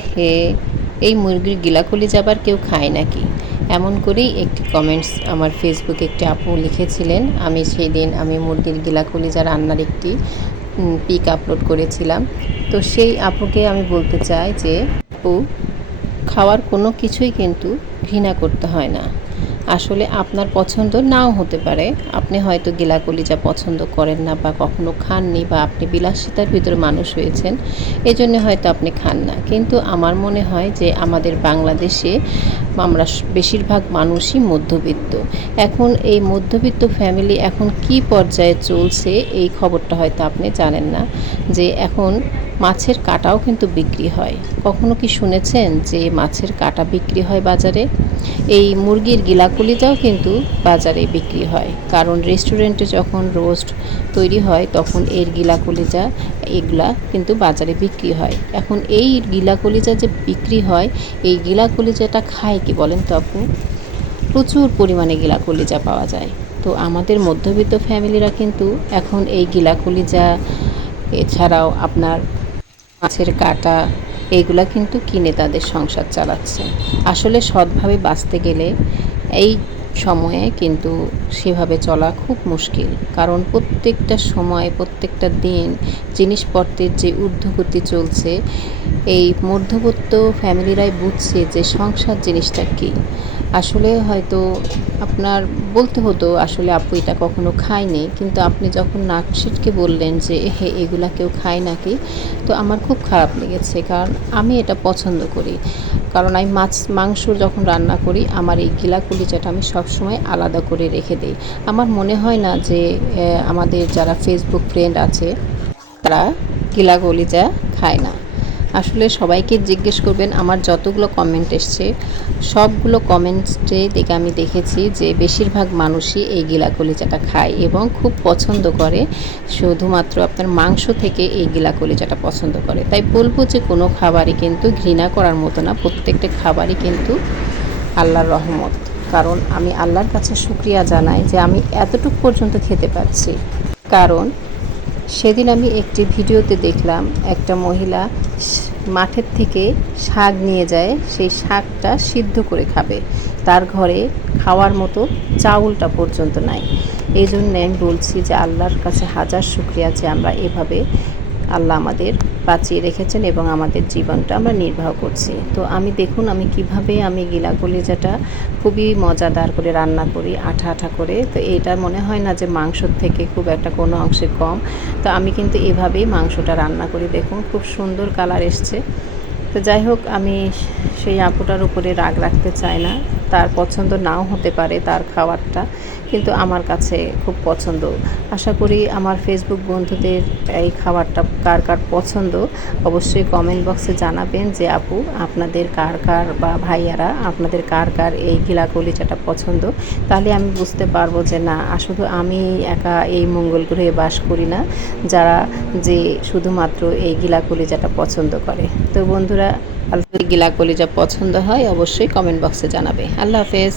হে, এই মুরগির গিলাকুলি যাবার কেউ খায় নাকি? এমন করেই একটি কমেন্টস আমার ফেসবুকে একটি আপু লিখেছিলেন, আমি সেই দিন আমি মুরগির গিলাকুলি যা রান্নার একটি পিক আপলোড করেছিলাম। তো সেই আপুকে আমি বলতে চাই যে, আপু, খাওয়ার কোনো কিছুই কিন্তু ঘৃণা করতে হয় না। আসলে আপনার পছন্দ নাও হতে পারে। আপনি হয়তো গিলা কলিজা পছন্দ করেন না বা কখনো খাননি বা আপনি বিলাসিতার ভিতরে মানুষ হয়েছেন, এজন্য হয়তো আপনি খান না। কিন্তু আমার মনে হয় যে আমাদের বাংলাদেশে আমরা বেশিরভাগ মানুষই মধ্যবিত্ত। এখন এই মধ্যবিত্ত ফ্যামিলি এখন কি পর্যায়ে চলছে এই খবরটা হয়তো আপনি জানেন না। যে এখন মাছের কাটাও কিন্তু বিক্রি হয়। কখনো কি শুনেছেন যে মাছের কাটা বিক্রি হয় বাজারে? এই মুরগির গিলাকুলিটাও কিন্তু বাজারে বিক্রি হয়। কারণ রেস্টুরেন্টে যখন রোস্ট তৈরি হয়, তখন এর গিলাকুলিজা এগুলা কিন্তু বাজারে বিক্রি হয়। এখন এই গিলাকুলিজা যে বিক্রি হয়, এই গিলাকুলিজাটা খায় কি বলেন তো আপু? প্রচুর পরিমাণে গিলা পাওয়া যায়। তো আমাদের মধ্যবিত্ত ফ্যামিলিরা কিন্তু এখন এই গিলা এছাড়াও আপনার মাছের কাটা এইগুলা কিন্তু কিনে তাদের সংসার চালাচ্ছে। আসলে সৎভাবে বাঁচতে গেলে এই সময়ে কিন্তু সেভাবে চলা খুব মুশকিল। কারণ প্রত্যেকটা সময়, প্রত্যেকটা দিন জিনিসপত্রের যে ঊর্ধ্বগতি চলছে, এই মধ্যবিত্ত ফ্যামিলিরাই বুঝছে যে সংসার জিনিসটা কী। আসলে হয়তো আপনার বলতে হতো, আসলে আপু এটা কখনো খায়নি। কিন্তু আপনি যখন নাক ছিটকে বললেন যে, হে, এগুলা কেউ খায় নাকি? তো আমার খুব খারাপ লেগেছে, কারণ আমি এটা পছন্দ করি। কারণ আমি মাছ, মাংস যখন রান্না করি, আমার এই গিলা কলিজাটা আমি সবসময় আলাদা করে রেখে দিই। আমার মনে হয় না যে আমাদের যারা ফেসবুক ফ্রেন্ড আছে, তারা গিলা কলিজা খায় না। আসলে সবাইকে জিজ্ঞেস করবেন, আমার যতগুলো কমেন্ট এসছে, সবগুলো কমেন্টে দেখে আমি দেখেছি যে বেশিরভাগ মানুষই এই গিলা কলিজাটা খায় এবং খুব পছন্দ করে। শুধুমাত্র আপনার মাংস থেকে এই গিলা কলিজাটা পছন্দ করে। তাই বলব যে কোনো খাবারই কিন্তু ঘৃণা করার মতো না, প্রত্যেকটা খাবারই কিন্তু আল্লাহর রহমত। কারণ আমি আল্লাহর কাছে শুক্রিয়া জানাই যে আমি এতটুকু পর্যন্ত খেতে পারছি। কারণ সেদিন আমি একটি ভিডিওতে দেখলাম একটা মহিলা মাঠের থেকে শাক নিয়ে যায়, সেই শাকটা সিদ্ধ করে খাবে। তার ঘরে খাওয়ার মতো চাউলটা পর্যন্ত নাই। এই জন্য আমি বলছি যে আল্লাহর কাছে হাজার শুক্রিয়া যে আমরা এভাবে আল্লাহ আমাদের বাঁচিয়ে রেখেছেন এবং আমাদের জীবনটা আমরা নির্বাহ করছি। তো আমি দেখুন, আমি কীভাবে আমি গিলা কলিজাটা খুবই মজাদার করে রান্না করি, আঠা আঠা করে। তো এটা মনে হয় না যে মাংসর থেকে খুব একটা কোনো অংশে কম। তো আমি কিন্তু এভাবেই মাংসটা রান্না করি। দেখুন, খুব সুন্দর কালার এসছে। তো যাই হোক, আমি সেই আপুটার উপরে রাগ রাখতে চাই না। তার পছন্দ নাও হতে পারে তার খাবারটা। কিন্তু আমার কাছে খুব পছন্দ। আশা করি আমার ফেসবুক বন্ধুদের এই খাবারটা কার কার পছন্দ, অবশ্যই কমেন্ট বক্সে জানাবেন যে, আপু, আপনাদের কার কার বা ভাইয়ারা আপনাদের কার কার এই গিলা কলিচাটা পছন্দ? তাহলে আমি বুঝতে পারব যে, না শুধু আমি একা এই মঙ্গল গ্রহে বাস করি না। যারা যে শুধুমাত্র এই গিলা কলিজাটা পছন্দ করে। তো বন্ধুরা গিলা কলিজা পছন্দ হয়, অবশ্যই কমেন্ট বক্সে জানাবে। আল্লাহ হাফেজ।